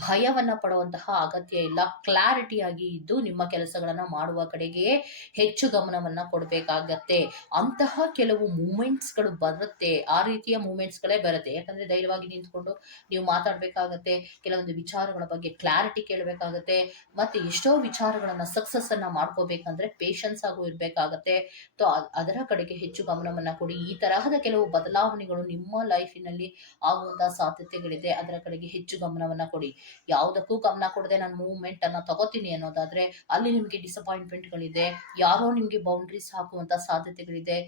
ಭಯವನ್ನ ಪಡುವಂತಹ ಅಗತ್ಯ ಇಲ್ಲ. ಕ್ಲಾರಿಟಿ ಆಗಿ ಇದ್ದು ನಿಮ್ಮ ಕೆಲಸಗಳನ್ನ ಮಾಡುವ ಕಡೆಗೆ ಹೆಚ್ಚು ಗಮನವನ್ನ ಕೊಡಬೇಕಾಗತ್ತೆ. ಅಂತಹ ಕೆಲವು ಮೂಮೆಂಟ್ಸ್ಗಳು ಬರುತ್ತೆ. ಆ ರೀತಿಯ ಮೂಮೆಂಟ್ಸ್ಗಳೇ ಬರುತ್ತೆ. ಯಾಕಂದ್ರೆ ಧೈರ್ಯವಾಗಿ ನಿಂತ್ಕೊಂಡು ನೀವು ಮಾತಾಡ್ಬೇಕಾಗತ್ತೆ. ಕೆಲವೊಂದು ವಿಚಾರಗಳ ಬಗ್ಗೆ ಕ್ಲಾರಿಟಿ ಕೇಳಬೇಕಾಗತ್ತೆ ಮತ್ತೆ ಎಷ್ಟೋ ವಿಚಾರಗಳನ್ನ ಸಕ್ಸಸ್ ಅನ್ನ ಮಾಡ್ಕೋಬೇಕಂದ್ರೆ ಪೇಷನ್ಸ್ ಆಗು ಇರ್ಬೇಕಾಗತ್ತೆ. ಸೊ ಅದರ ಕಡೆಗೆ ಹೆಚ್ಚು ಗಮನವನ್ನ ಕೊಡಿ. ಈ ತರಹದ ಕೆಲವು ಬದಲಾವಣೆಗಳು ನಿಮ್ಮ ಲೈಫಿನಲ್ಲಿ ಆಗುವಂತಹ ಸಾಧ್ಯತೆಗಳಿದೆ. ಅದರ ಕಡೆಗೆ ಹೆಚ್ಚು ಗಮನವನ್ನ ಕೊಡಿ. ಯಾವುದಕ್ಕೂ ಗಮನ ಕೊಡದೆ ನಾನು ಮೂವ್ಮೆಂಟ್ ಅನ್ನ ತಗೋತೀನಿ ಅನ್ನೋದಾದ್ರೆ ಅಲ್ಲಿ ನಿಮ್ಗೆ ಡಿಸಪಾಯಿಂಟ್ಮೆಂಟ್ಗಳಿದೆ ಯಾರೋ ನಿಮಗೆ ಬೌಂಡ್ರೀಸ್ ಹಾಕುವಂತ ಸಾಧ್ಯತೆಗಳಿದೆ.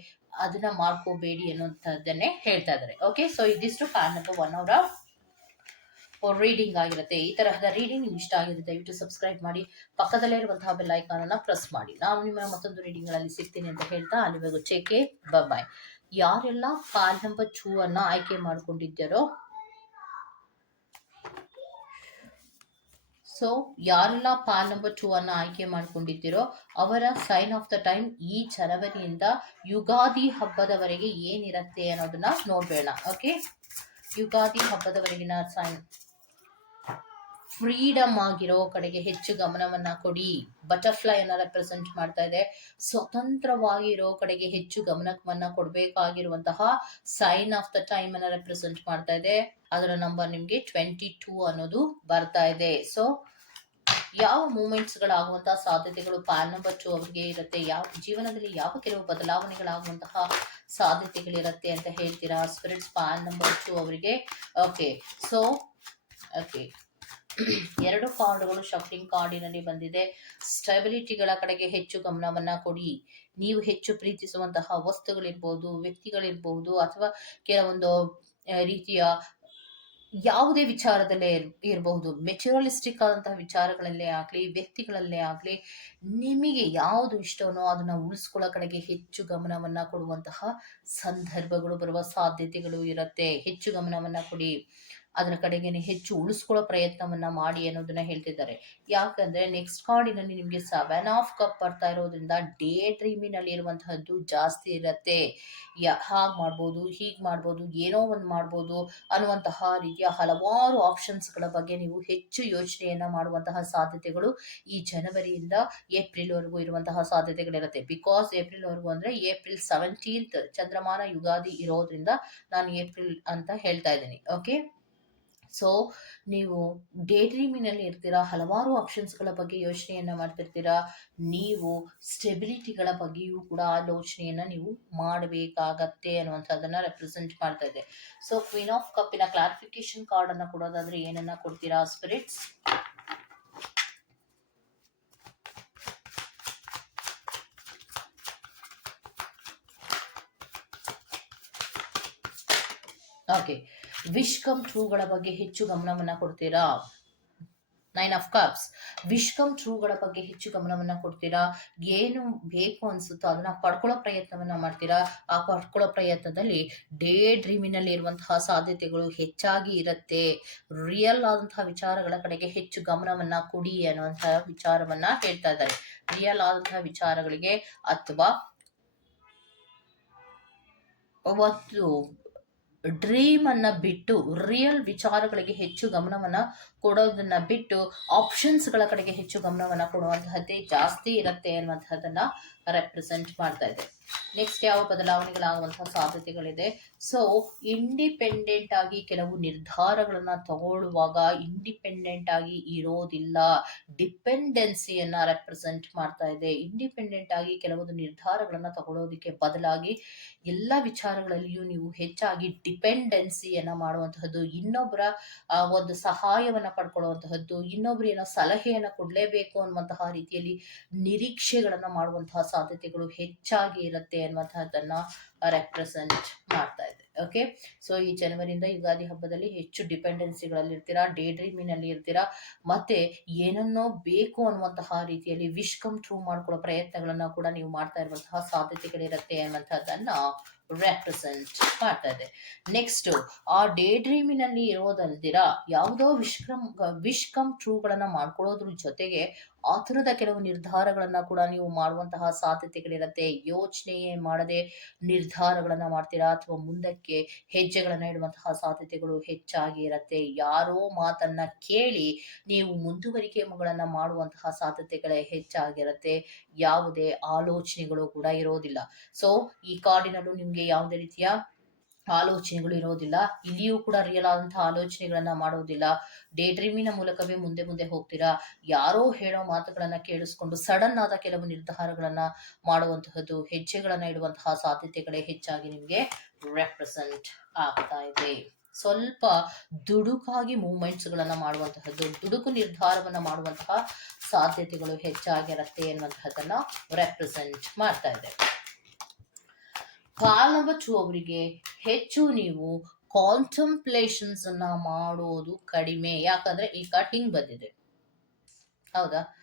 ಅದನ್ನ ಮಾಡ್ಕೋಬೇಡಿ ಅನ್ನೋಂಥದ್ದನ್ನೇ ಹೇಳ್ತಾ ಇದ್ದಾರೆ. ಓಕೆ ಸೊ ಇದಿಷ್ಟು ಕಾರಣಕ್ಕೆ ಒನ್ ಅವರ್ ಅವರ ರೀಡಿಂಗ್ ಆಗಿರುತ್ತೆ. ಈ ತರಹದ ರೀಡಿಂಗ್ ನಿಮ್ಗೆ ಇಷ್ಟ ಆಗಿದೆ, ದಯವಿಟ್ಟು ಸಬ್ಸ್ಕ್ರೈಬ್ ಮಾಡಿ. ಪಕ್ಕದಲ್ಲೇ ಇರುವಂತಹ ಬೆಲ್ ಐಕಾನ್ ಅನ್ನ ಪ್ರೆಸ್ ಮಾಡಿ. ನಾನು ನಿಮ್ಮ ಮತ್ತೊಂದು ರೀಡಿಂಗ್ಗಳಲ್ಲಿ ಸಿಗ್ತೀನಿ ಅಂತ ಹೇಳ್ತಾ ಅಲ್ಲಿವರೆಗೂ ಚೇಕೆ ಬಾಯ್ ಯಾರೆಲ್ಲ ಕಾಲ್ ನಂಬರ್ ಟೂ ಅನ್ನ ಆಯ್ಕೆ ಮಾಡ್ಕೊಂಡಿದ್ದಾರೋ ಸೊ ಯಾರೆಲ್ಲ ಪಾಲ್ ನಂಬರ್ ಟೂ ಅನ್ನ ಆಯ್ಕೆ ಮಾಡ್ಕೊಂಡಿದ್ದೀರೋ, ಅವರ ಸೈನ್ ಆಫ್ ದ ಟೈಮ್ ಈ ಜನವರಿಯಿಂದ ಯುಗಾದಿ ಹಬ್ಬದವರೆಗೆ ಏನಿರುತ್ತೆ ಅನ್ನೋದನ್ನ ನೋಡ್ಬೇಡ ಓಕೆ ಯುಗಾದಿ ಹಬ್ಬದವರೆಗಿನ ಸೈನ್ ಫ್ರೀಡಮ್ ಆಗಿರೋ ಕಡೆಗೆ ಹೆಚ್ಚು ಗಮನವನ್ನ ಕೊಡಿ. ಬಟರ್ಫ್ಲೈ ಅನ್ನ ರೆಪ್ರೆಸೆಂಟ್ ಮಾಡ್ತಾ ಇದೆ. ಸ್ವತಂತ್ರವಾಗಿರೋ ಕಡೆಗೆ ಹೆಚ್ಚು ಗಮನವನ್ನ ಕೊಡಬೇಕಾಗಿರುವಂತಹ ಸೈನ್ ಆಫ್ ದ ಟೈಮ್ ಅನ್ನ ರೆಪ್ರೆಸೆಂಟ್ ಮಾಡ್ತಾ ಇದೆ. ಅದರ ನಂಬರ್ ನಿಮ್ಗೆ ಟ್ವೆಂಟಿ ಟೂ ಅನ್ನೋದು ಬರ್ತಾ ಇದೆ. ಸೊ ಯಾವ ಮೂಮೆಂಟ್ಸ್ ಗಳಾಗುವಂತಹ ಸಾಧ್ಯತೆಗಳು ಪ್ಯಾನ್ ನಂಬರ್ ಟು ಅವರಿಗೆ ಇರುತ್ತೆ? ಯಾವ ಜೀವನದಲ್ಲಿ ಯಾವ ಕೆಲವು ಬದಲಾವಣೆಗಳಾಗುವಂತಹ ಸಾಧ್ಯತೆಗಳಿರುತ್ತೆ ಅಂತ ಹೇಳ್ತೀರಾ? ಸ್ಪಿರಿಟ್ಸ್ ಪ್ಯಾನ್ ನಂಬರ್ ಟು ಅವರಿಗೆ. ಓಕೆ ಸೊ ಓಕೆ ಎರಡು ಕಾರ್ಡ್ಗಳು ಶಾಪಿಂಗ್ ಕಾರ್ಡಿನಲ್ಲಿ ಬಂದಿದೆ. ಸ್ಟೆಬಿಲಿಟಿಗಳ ಕಡೆಗೆ ಹೆಚ್ಚು ಗಮನವನ್ನ ಕೊಡಿ. ನೀವು ಹೆಚ್ಚು ಪ್ರೀತಿಸುವಂತಹ ವಸ್ತುಗಳಿರ್ಬೋದು, ವ್ಯಕ್ತಿಗಳಿರ್ಬೋದು ಅಥವಾ ಕೆಲವೊಂದು ರೀತಿಯ ಯಾವುದೇ ವಿಚಾರದಲ್ಲೇ ಇರ್- ಇರಬಹುದು ಮೆಟೀರಿಯಲಿಸ್ಟಿಕ್ ಆದಂತಹ ವಿಚಾರಗಳಲ್ಲೇ ಆಗಲಿ, ವ್ಯಕ್ತಿಗಳಲ್ಲೇ ಆಗಲಿ, ನಿಮಗೆ ಯಾವುದು ಇಷ್ಟವೋ ಅದನ್ನ ಉಳಿಸ್ಕೊಳ್ಳೋ ಕಡೆಗೆ ಹೆಚ್ಚು ಗಮನವನ್ನ ಕೊಡುವಂತಹ ಸಂದರ್ಭಗಳು ಬರುವ ಸಾಧ್ಯತೆಗಳು ಇರುತ್ತೆ. ಹೆಚ್ಚು ಗಮನವನ್ನ ಕೊಡಿ. ಅದರ ಕಡೆಗೇನೆ ಹೆಚ್ಚು ಉಳಿಸ್ಕೊಳ್ಳೋ ಪ್ರಯತ್ನವನ್ನ ಮಾಡಿ ಅನ್ನೋದನ್ನ ಹೇಳ್ತಿದ್ದಾರೆ. ಯಾಕಂದ್ರೆ ನೆಕ್ಸ್ಟ್ ಕಾರ್ಡಿನಲ್ಲಿ ನಿಮಗೆ ಸೆವೆನ್ ಆಫ್ ಕಪ್ ಬರ್ತಾ ಇರೋದ್ರಿಂದ ಡೇ ಡ್ರೀಮಿನಲ್ಲಿ ಇರುವಂತಹದ್ದು ಜಾಸ್ತಿ ಇರತ್ತೆ. ಯಾ, ಹಾಗೆ ಮಾಡ್ಬೋದು, ಹೀಗೆ ಮಾಡ್ಬೋದು, ಏನೋ ಒಂದು ಮಾಡ್ಬೋದು ಅನ್ನುವಂತಹ ರೀತಿಯ ಹಲವಾರು ಆಪ್ಷನ್ಸ್ಗಳ ಬಗ್ಗೆ ನೀವು ಹೆಚ್ಚು ಯೋಚನೆಯನ್ನ ಮಾಡುವಂತಹ ಸಾಧ್ಯತೆಗಳು ಈ ಜನವರಿಯಿಂದ ಏಪ್ರಿಲ್ವರೆಗೂ ಇರುವಂತಹ ಸಾಧ್ಯತೆಗಳಿರುತ್ತೆ. ಬಿಕಾಸ್ ಏಪ್ರಿಲ್ವರೆಗೂ ಅಂದ್ರೆ ಏಪ್ರಿಲ್ ಸೆವೆಂಟೀನ್ತ್ ಚಂದ್ರಮಾನ ಯುಗಾದಿ ಇರೋದ್ರಿಂದ ನಾನು ಏಪ್ರಿಲ್ ಅಂತ ಹೇಳ್ತಾ ಇದ್ದೀನಿ. ಓಕೆ ಸೊ ನೀವು ಡೇ ಡ್ರೀಮಿನಲ್ಲಿ ಇರ್ತೀರಾ, ಹಲವಾರು ಆಪ್ಷನ್ಸ್ಗಳ ಬಗ್ಗೆ ಯೋಚನೆಯನ್ನು ಮಾಡ್ತಿರ್ತೀರಾ, ನೀವು ಸ್ಟೆಬಿಲಿಟಿಗಳ ಬಗ್ಗೆಯೂ ಕೂಡ ಆಲೋಚನೆಯನ್ನು ನೀವು ಮಾಡಬೇಕಾಗತ್ತೆ ಅನ್ನುವಂಥದ್ದನ್ನು ರೆಪ್ರೆಸೆಂಟ್ ಮಾಡ್ತಾ ಇದೆ. ಸೊ ಕ್ವೀನ್ ಆಫ್ ಕಪ್ಪಿನ ಕ್ಲಾರಿಫಿಕೇಶನ್ ಕಾರ್ಡನ್ನು ಕೊಡೋದಾದರೆ ಏನನ್ನು ಕೊಡ್ತೀರಾ? ಸ್ಪಿರಿಟ್ಸ್ ಓಕೆ ವಿಶ್ ಕಮ್ ಟ್ರೂಗಳ ಬಗ್ಗೆ ಹೆಚ್ಚು ಗಮನವನ್ನ ಕೊಡ್ತೀರಾ? Nine of cups wish come ಟ್ರೂಗಳ ಬಗ್ಗೆ ಹೆಚ್ಚು ಗಮನವನ್ನ ಕೊಡ್ತೀರಾ? ಏನು ಬೇಕು ಅನ್ಸುತ್ತೋ ಅದನ್ನ ಪಡ್ಕೊಳ್ಳೋ ಪ್ರಯತ್ನವನ್ನ ಮಾಡ್ತೀರಾ? ಆ ಪಡ್ಕೊಳ್ಳೋ ಪ್ರಯತ್ನದಲ್ಲಿ ಡೇ ಡ್ರೀಮಿನಲ್ಲಿ ಇರುವಂತಹ ಸಾಧ್ಯತೆಗಳು ಹೆಚ್ಚಾಗಿ ಇರುತ್ತೆ. ರಿಯಲ್ ಆದಂತಹ ವಿಚಾರಗಳ ಕಡೆಗೆ ಹೆಚ್ಚು ಗಮನವನ್ನ ಕೊಡಿ ಅನ್ನುವಂತಹ ವಿಚಾರವನ್ನ ಹೇಳ್ತಾ ಇದ್ದಾರೆ. ರಿಯಲ್ ಆದಂತಹ ವಿಚಾರಗಳಿಗೆ ಅಥವಾ ಅವತ್ತು ಡ್ರೀಮ್ ಅನ್ನ ಬಿಟ್ಟು ರಿಯಲ್ ವಿಚಾರಗಳಿಗೆ ಹೆಚ್ಚು ಗಮನವನ್ನ ಕೊಡೋದನ್ನ ಬಿಟ್ಟು ಆಪ್ಷನ್ಸ್ಗಳ ಕಡೆಗೆ ಹೆಚ್ಚು ಗಮನವನ್ನ ಕೊಡುವಂತಹದ್ದೇ ಜಾಸ್ತಿ ಇರುತ್ತೆ ಅನ್ನುವಂತಹದನ್ನ ರೆಪ್ರೆಸೆಂಟ್ ಮಾಡ್ತಾ ಇದೆ. ನೆಕ್ಸ್ಟ್ ಯಾವ ಬದಲಾವಣೆಗಳಾಗುವಂತಹ ಸಾಧ್ಯತೆಗಳಿದೆ? ಸೊ ಇಂಡಿಪೆಂಡೆಂಟ್ ಆಗಿ ಕೆಲವು ನಿರ್ಧಾರಗಳನ್ನ ತಗೊಳ್ಳುವಾಗ ಇಂಡಿಪೆಂಡೆಂಟ್ ಆಗಿ ಇರೋದಿಲ್ಲ. ಡಿಪೆಂಡೆನ್ಸಿಯನ್ನ ರೆಪ್ರೆಸೆಂಟ್ ಮಾಡ್ತಾ ಇದೆ. ಇಂಡಿಪೆಂಡೆಂಟ್ ಆಗಿ ಕೆಲವೊಂದು ನಿರ್ಧಾರಗಳನ್ನ ತಗೊಳ್ಳೋದಕ್ಕೆ ಬದಲಾಗಿ ಎಲ್ಲ ವಿಚಾರಗಳಲ್ಲಿಯೂ ನೀವು ಹೆಚ್ಚಾಗಿ ಡಿಪೆಂಡೆನ್ಸಿಯನ್ನ ಮಾಡುವಂತಹದ್ದು ಇನ್ನೊಬ್ಬರ ಒಂದು ಸಹಾಯವನ್ನ ಪಡ್ಕೊಳ್ಳುವಂತಹದ್ದು ಇನ್ನೊಬ್ರು ಏನೋ ಸಲಹೆಯನ್ನು ಕೊಡಲೇಬೇಕು ಅನ್ನುವಂತಹ ರೀತಿಯಲ್ಲಿ ನಿರೀಕ್ಷೆಗಳನ್ನು ಮಾಡುವಂತಹ ಸಾಧ್ಯತೆಗಳು ಹೆಚ್ಚಾಗಿ ಇರುತ್ತೆ ಅನ್ನುವಂತಹದ್ದನ್ನ ರೆಪ್ರೆಸೆಂಟ್ ಮಾಡ್ತಾ ಇದೆ. ಓಕೆ ಸೊ ಈ ಜನವರಿಯಿಂದ ಯುಗಾದಿ ಹಬ್ಬದಲ್ಲಿ ಹೆಚ್ಚು ಡಿಪೆಂಡೆನ್ಸಿಗಳಲ್ಲಿ ಇರ್ತೀರಾ ಡೇ ಡ್ರೀಮಿನಲ್ಲಿ ಇರ್ತೀರಾ, ಮತ್ತೆ ಏನನ್ನೋ ಬೇಕು ಅನ್ನುವಂತಹ ರೀತಿಯಲ್ಲಿ ವಿಶ್ ಕಮ್ ಟ್ರೂ ಮಾಡ್ಕೊಳ್ಳೋ ಪ್ರಯತ್ನಗಳನ್ನ ಕೂಡ ನೀವು ಮಾಡ್ತಾ ಇರುವಂತಹ ಸಾಧ್ಯತೆಗಳಿರುತ್ತೆ ಅನ್ನುವಂಥದ್ದನ್ನ ರೆಪ್ರೆಸೆಂಟ್ ಮಾಡ್ತದೆ ನೆಕ್ಸ್ಟ್ ಆ ಡೇ ಡ್ರೀಮಿನಲ್ಲಿ ಇರೋದಲ್ದಿರ, ಯಾವುದೋ ವಿಶ್ಕಮ್ ವಿಶ್ ಕಮ್ ಟ್ರೂಗಳನ್ನ ಮಾಡ್ಕೊಳ್ಳೋದ್ರ ಜೊತೆಗೆ ಆ ಥರದ ಕೆಲವು ನಿರ್ಧಾರಗಳನ್ನ ಕೂಡ ನೀವು ಮಾಡುವಂತಹ ಸಾಧ್ಯತೆಗಳಿರುತ್ತೆ. ಯೋಚನೆಯೇ ಮಾಡದೆ ನಿರ್ಧಾರಗಳನ್ನ ಮಾಡ್ತೀರಾ? ಅಥವಾ ಮುಂದಕ್ಕೆ ಹೆಜ್ಜೆಗಳನ್ನ ಇಡುವಂತಹ ಸಾಧ್ಯತೆಗಳು ಹೆಚ್ಚಾಗಿ ಇರುತ್ತೆ. ಯಾರೋ ಮಾತನ್ನ ಕೇಳಿ ನೀವು ಮುಂದುವರಿಕೆಗಳನ್ನ ಮಾಡುವಂತಹ ಸಾಧ್ಯತೆಗಳೇ ಹೆಚ್ಚಾಗಿರುತ್ತೆ. ಯಾವುದೇ ಆಲೋಚನೆಗಳು ಕೂಡ ಇರೋದಿಲ್ಲ. ಸೊ ಈ ಕಾರ್ಡಿನಲ್ಲೂ ನಿಮ್ಗೆ ಯಾವುದೇ ರೀತಿಯ ಆಲೋಚನೆಗಳು ಇರೋದಿಲ್ಲ. ಇಲ್ಲಿಯೂ ಕೂಡ ರಿಯಲ್ ಆದಂತಹ ಆಲೋಚನೆಗಳನ್ನ ಮಾಡೋದಿಲ್ಲ. ಡೇ ಡ್ರೀಮಿನ ಮೂಲಕವೇ ಮುಂದೆ ಮುಂದೆ ಹೋಗ್ತೀರಾ? ಯಾರೋ ಹೇಳೋ ಮಾತುಗಳನ್ನ ಕೇಳಿಸ್ಕೊಂಡು ಸಡನ್ ಆದ ಕೆಲವು ನಿರ್ಧಾರಗಳನ್ನ ಮಾಡುವಂತಹದ್ದು, ಹೆಜ್ಜೆಗಳನ್ನ ಇಡುವಂತಹ ಸಾಧ್ಯತೆಗಳೇ ಹೆಚ್ಚಾಗಿ ನಿಮಗೆ ರೆಪ್ರೆಸೆಂಟ್ ಆಗ್ತಾ ಇದೆ. ಸ್ವಲ್ಪ ದುಡುಕಾಗಿ ಮೂಮೆಂಟ್ಸ್ ಗಳನ್ನ ಮಾಡುವಂತಹದ್ದು, ದುಡುಕು ನಿರ್ಧಾರವನ್ನ ಮಾಡುವಂತಹ ಸಾಧ್ಯತೆಗಳು ಹೆಚ್ಚಾಗಿರುತ್ತೆ ಎನ್ನುವಂತಹದನ್ನ ರೆಪ್ರೆಸೆಂಟ್ ಮಾಡ್ತಾ ಇದೆ. ಕಾಲ್ ನಂಬರ್ ಟು ಅವರಿಗೆ ಹೆಚ್ಚು ನೀವು ಕಾನ್ಸಂಪ್ಲೇಷನ್ಸ್ ಅನ್ನ ಮಾಡೋದು ಕಡಿಮೆ. ಯಾಕಂದ್ರೆ ಈ ಕಟಿಂಗ್ ಬಂದಿದೆ. ಹೌದಾ?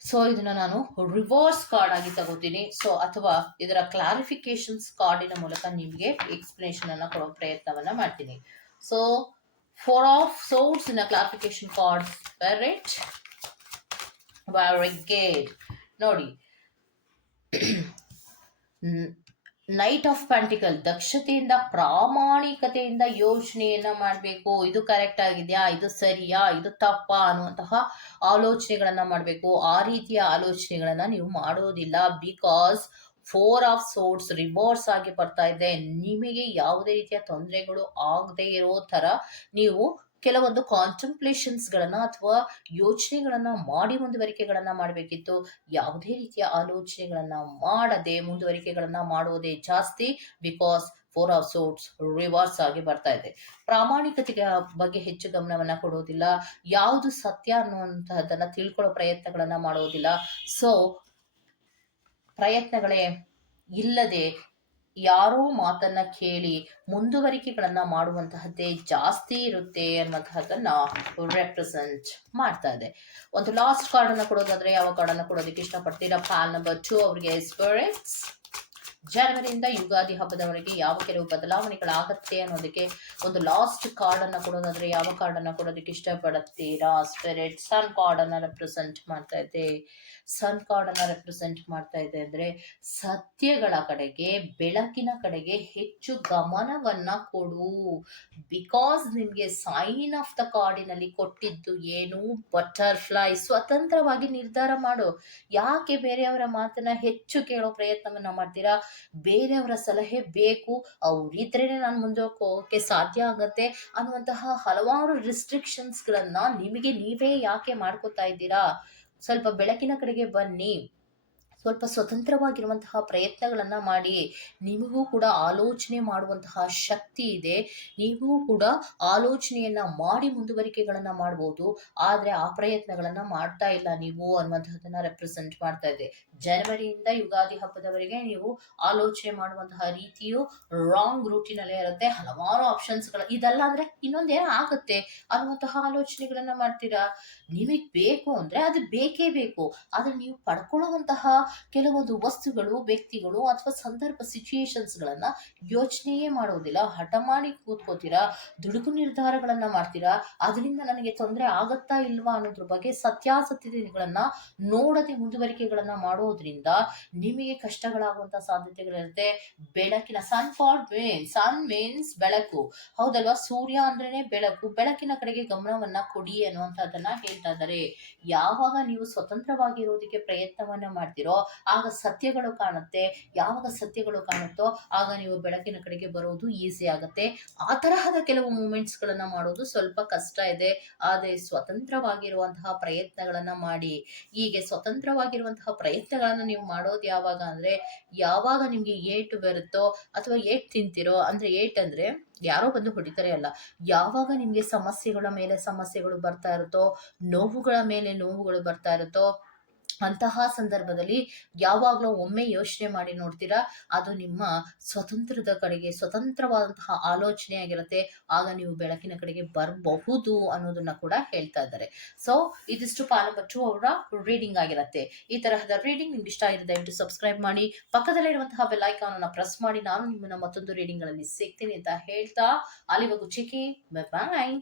ಸೊ ಇದನ್ನ ನಾನು ರಿವರ್ಸ್ ಕಾರ್ಡ್ ಆಗಿ ತಗೋತೀನಿ. ಸೊ ಅಥವಾ ಇದರ ಕ್ಲಾರಿಫಿಕೇಶನ್ಸ್ ಕಾರ್ಡಿನ ಮೂಲಕ ನಿಮಗೆ ಎಕ್ಸ್ಪ್ಲನೇಷನ್ ಅನ್ನ ಕೊಡೋ ಪ್ರಯತ್ನವನ್ನ ಮಾಡ್ತೀನಿ. So four of swords in clarification card ನೋಡಿ ನೈಟ್ ಆಫ್ ಪ್ಯಾಂಟಿಕಲ್ ದಕ್ಷತೆಯಿಂದ, ಪ್ರಾಮಾಣಿಕತೆಯಿಂದ ಯೋಚನೆಯನ್ನ ಮಾಡಬೇಕು. ಇದು ಕರೆಕ್ಟ್ ಆಗಿದೆಯಾ? ಇದು ಸರಿಯಾ? ಇದು ತಪ್ಪಾ? ಅನ್ನುವಂತಹ ಆಲೋಚನೆಗಳನ್ನ ಮಾಡಬೇಕು. ಆ ರೀತಿಯ ಆಲೋಚನೆಗಳನ್ನ ನೀವು ಮಾಡೋದಿಲ್ಲ. Because four of swords reverse ಆಗಿ ಬರ್ತಾ ಇದೆ. ನಿಮಗೆ ಯಾವುದೇ ರೀತಿಯ ತೊಂದರೆಗಳು ಆಗದೆ ಇರೋ ತರ ನೀವು ಕೆಲವೊಂದು ಕಾಂಟೆಂಪ್ಲೇಷನ್ಸ್ಗಳನ್ನು ಅಥವಾ ಯೋಚನೆಗಳನ್ನು ಮಾಡಿ ಮುಂದುವರಿಕೆಗಳನ್ನು ಮಾಡಬೇಕಿತ್ತು. ಯಾವುದೇ ರೀತಿಯ ಆಲೋಚನೆಗಳನ್ನು ಮಾಡದೆ ಮುಂದುವರಿಕೆಗಳನ್ನು ಮಾಡುವುದೇ ಜಾಸ್ತಿ because four of swords reverse ಆಗಿ ಬರ್ತಾ ಇದೆ. ಪ್ರಾಮಾಣಿಕತೆಗೆ ಬಗ್ಗೆ ಹೆಚ್ಚು ಗಮನವನ್ನ ಕೊಡೋದಿಲ್ಲ. ಯಾವುದು ಸತ್ಯ ಅನ್ನುವಂತಹದನ್ನ ತಿಳ್ಕೊಳ್ಳೋ ಪ್ರಯತ್ನಗಳನ್ನ ಮಾಡೋದಿಲ್ಲ. ಸೊ ಪ್ರಯತ್ನಗಳೇ ಇಲ್ಲದೆ ಯಾರೋ ಮಾತನ್ನ ಕೇಳಿ ಮುಂದುವರಿಕೆಗಳನ್ನ ಮಾಡುವಂತಹದ್ದೇ ಜಾಸ್ತಿ ಇರುತ್ತೆ ಅನ್ನುವಂತಹದ್ದನ್ನ ರೆಪ್ರೆಸೆಂಟ್ ಮಾಡ್ತಾ ಇದೆ. ಒಂದು ಲಾಸ್ಟ್ ಕಾರ್ಡ್ ಅನ್ನ ಕೊಡೋದಾದ್ರೆ ಯಾವ ಕಾರ್ಡ್ ಅನ್ನ ಕೊಡೋದಕ್ಕೆ ಇಷ್ಟಪಡ್ತೀರಾ? ಪ್ಯಾನ್ ನಂಬರ್ ಟೂ ಅವ್ರಿಗೆ ಸ್ಪಿರಿಟ್ಸ್ ಜನವರಿಯಿಂದ ಯುಗಾದಿ ಹಬ್ಬದವರೆಗೆ ಯಾವ ಕೆಲವು ಬದಲಾವಣೆಗಳಾಗತ್ತೆ ಅನ್ನೋದಕ್ಕೆ ಒಂದು ಲಾಸ್ಟ್ ಕಾರ್ಡ್ ಅನ್ನ ಕೊಡೋದಾದ್ರೆ ಯಾವ ಕಾರ್ಡ್ ಅನ್ನ ಕೊಡೋದಕ್ಕೆ ಇಷ್ಟಪಡುತ್ತೀರಾ ಸ್ಪಿರಿಟ್ ಸನ್ ಕಾರ್ಡ್ ಅನ್ನ ರೆಪ್ರೆಸೆಂಟ್ ಮಾಡ್ತಾ ಇದೆ. ಸನ್ ಕಾರ್ಡ್ ಅನ್ನ ರೆಪ್ರೆಸೆಂಟ್ ಮಾಡ್ತಾ ಇದೆ ಅಂದ್ರೆ ಸತ್ಯಗಳ ಕಡೆಗೆ, ಬೆಳಕಿನ ಕಡೆಗೆ ಹೆಚ್ಚು ಗಮನವನ್ನ ಕೊಡು. ಬಿಕಾಸ್ ನಿಮ್ಗೆ ಸೈನ್ ಆಫ್ ದ ಕಾರ್ಡಿನಲ್ಲಿ ಕೊಟ್ಟಿದ್ದು ಏನು? ಬಟರ್ಫ್ಲೈ ಸ್ವತಂತ್ರವಾಗಿ ನಿರ್ಧಾರ ಮಾಡು. ಯಾಕೆ ಬೇರೆಯವರ ಮಾತನ್ನ ಹೆಚ್ಚು ಕೇಳೋ ಪ್ರಯತ್ನವನ್ನ ಮಾಡ್ತೀರಾ? ಬೇರೆಯವರ ಸಲಹೆ ಬೇಕು ಅವ್ರಿದ್ರೇನೆ ನಾನು ಮುಂದೆ ಹೋಗೋಕೆ ಸಾಧ್ಯ ಆಗತ್ತೆ ಅನ್ನುವಂತಹ ಹಲವಾರು ರಿಸ್ಟ್ರಿಕ್ಷನ್ಸ್ಗಳನ್ನ ನಿಮಗೆ ನೀವೇ ಯಾಕೆ ಮಾಡ್ಕೋತಾ ಇದ್ದೀರಾ? ಸ್ವಲ್ಪ ಬೆಳಕಿನ ಕಡೆಗೆ ಬನ್ನಿ. ಸ್ವಲ್ಪ ಸ್ವತಂತ್ರವಾಗಿರುವಂತಹ ಪ್ರಯತ್ನಗಳನ್ನ ಮಾಡಿ ನಿಮಗೂ ಕೂಡ ಆಲೋಚನೆ ಮಾಡುವಂತಹ ಶಕ್ತಿ ಇದೆ. ನೀವು ಕೂಡ ಆಲೋಚನೆಯನ್ನ ಮಾಡಿ ಮುಂದುವರಿಕೆಗಳನ್ನ ಮಾಡ್ಬೋದು. ಆದರೆ ಆ ಪ್ರಯತ್ನಗಳನ್ನ ಮಾಡ್ತಾ ಇಲ್ಲ ನೀವು ಅನ್ನುವಂತಹದನ್ನ ರೆಪ್ರೆಸೆಂಟ್ ಮಾಡ್ತಾ ಇದೆ. ಜನವರಿಯಿಂದ ಯುಗಾದಿ ಹಬ್ಬದವರೆಗೆ ನೀವು ಆಲೋಚನೆ ಮಾಡುವಂತಹ ರೀತಿಯು ರಾಂಗ್ ರೂಟಿನಲ್ಲೇ ಇರುತ್ತೆ. ಹಲವಾರು ಆಪ್ಷನ್ಸ್ಗಳು ಇದಲ್ಲ ಅಂದರೆ ಇನ್ನೊಂದೇನೋ ಆಗುತ್ತೆ? ಅನ್ನುವಂತಹ ಆಲೋಚನೆಗಳನ್ನ ಮಾಡ್ತೀರಾ? ನಿಮಗೆ ಬೇಕು ಅಂದ್ರೆ ಅದು ಬೇಕೇ ಬೇಕು. ಆದರೆ ನೀವು ಪಡ್ಕೊಳ್ಳುವಂತಹ ಕೆಲವೊಂದು ವಸ್ತುಗಳು, ವ್ಯಕ್ತಿಗಳು ಅಥವಾ ಸಂದರ್ಭ ಸಿಚುಯೇಷನ್ಸ್ ಗಳನ್ನ ಯೋಚನೆಯೇ ಮಾಡೋದಿಲ್ಲ. ಹಠ ಮಾಡಿ ಕೂತ್ಕೋತೀರಾ? ದುಡುಕು ನಿರ್ಧಾರಗಳನ್ನ ಮಾಡ್ತೀರಾ? ಅದರಿಂದ ನನಗೆ ತೊಂದರೆ ಆಗತ್ತಾ ಇಲ್ವಾ ಅನ್ನೋದ್ರ ಬಗ್ಗೆ ಸತ್ಯಾಸತ್ಯತೆಗಳನ್ನ ನೋಡದೆ ಮುಂದುವರಿಕೆಗಳನ್ನು ಮಾಡೋದ್ರಿಂದ ನಿಮಗೆ ಕಷ್ಟಗಳಾಗುವಂತ ಸಾಧ್ಯತೆಗಳಿರುತ್ತೆ. ಬೆಳಕಿನ sun for main sun means ಬೆಳಕು. ಹೌದಲ್ವಾ? ಸೂರ್ಯ ಅಂದ್ರೇನೆ ಬೆಳಕು. ಬೆಳಕಿನ ಕಡೆಗೆ ಗಮನವನ್ನ ಕೊಡಿ ಅನ್ನುವಂಥದ್ದನ್ನ ಹೇಳ್ತಾ ಇದ್ದಾರೆ. ಯಾವಾಗ ನೀವು ಸ್ವತಂತ್ರವಾಗಿರೋದಕ್ಕೆ ಪ್ರಯತ್ನವನ್ನ ಮಾಡ್ತೀರೋ ಆಗ ಸತ್ಯಗಳು ಕಾಣುತ್ತೆ. ಯಾವಾಗ ಸತ್ಯಗಳು ಕಾಣುತ್ತೋ ಆಗ ನೀವು ಬೆಳಕಿನ ಕಡೆಗೆ ಬರೋದು ಈಸಿ ಆಗುತ್ತೆ. ಆ ತರಹದ ಕೆಲವು ಮೂಮೆಂಟ್ಸ್ ಗಳನ್ನ ಮಾಡೋದು ಸ್ವಲ್ಪ ಕಷ್ಟ ಇದೆ. ಆದರೆ ಸ್ವತಂತ್ರವಾಗಿರುವಂತಹ ಪ್ರಯತ್ನಗಳನ್ನ ಮಾಡಿ. ಹೀಗೆ ಸ್ವತಂತ್ರವಾಗಿರುವಂತಹ ಪ್ರಯತ್ನಗಳನ್ನ ನೀವು ಮಾಡೋದು ಯಾವಾಗ ಅಂದ್ರೆ, ಯಾವಾಗ ನಿಮ್ಗೆ ಏಟು ಬರುತ್ತೋ ಅಥವಾ ಏಟ್ ತಿಂತಿರೋ, ಅಂದ್ರೆ ಏಟ್ ಅಂದ್ರೆ ಯಾರೋ ಬಂದು ಹೊಡಿತಾರೆ ಅಲ್ಲ. ಯಾವಾಗ ನಿಮ್ಗೆ ಸಮಸ್ಯೆಗಳ ಮೇಲೆ ಸಮಸ್ಯೆಗಳು ಬರ್ತಾ ಇರುತ್ತೋ, ನೋವುಗಳ ಮೇಲೆ ನೋವುಗಳು ಬರ್ತಾ ಇರುತ್ತೋ ಅಂತಹ ಸಂದರ್ಭದಲ್ಲಿ ಯಾವಾಗಲೂ ಒಮ್ಮೆ ಯೋಚನೆ ಮಾಡಿ ನೋಡ್ತೀರಾ? ಅದು ನಿಮ್ಮ ಸ್ವತಂತ್ರದ ಕಡೆಗೆ, ಸ್ವತಂತ್ರವಾದಂತಹ ಆಲೋಚನೆ ಆಗಿರುತ್ತೆ. ಆಗ ನೀವು ಬೆಳಕಿನ ಕಡೆಗೆ ಬರಬಹುದು ಅನ್ನೋದನ್ನ ಕೂಡ ಹೇಳ್ತಾ ಇದ್ದಾರೆ. ಸೊ ಇದಿಷ್ಟು ಪಾಲಬಚ್ಚು ಅವರ ರೀಡಿಂಗ್ ಆಗಿರುತ್ತೆ. ಈ ತರಹದ ರೀಡಿಂಗ್ ನಿಮ್ಗೆ ಇಷ್ಟ ಆಗಿದೆ ದಯವಿಟ್ಟು ಸಬ್ಸ್ಕ್ರೈಬ್ ಮಾಡಿ. ಪಕ್ಕದಲ್ಲಿರುವಂತಹ ಬೆಲ್ ಐಕಾನ್ ಅನ್ನ ಪ್ರೆಸ್ ಮಾಡಿ. ನಾನು ನಿಮ್ಮನ್ನ ಮತ್ತೊಂದು ರೀಡಿಂಗ್ಗಳಲ್ಲಿ ಸಿಗ್ತೀನಿ ಅಂತ ಹೇಳ್ತಾ, ಅಲ್ಲಿವರೆಗೂ ಚಿಕ್ಕಿ ಬಾಯ್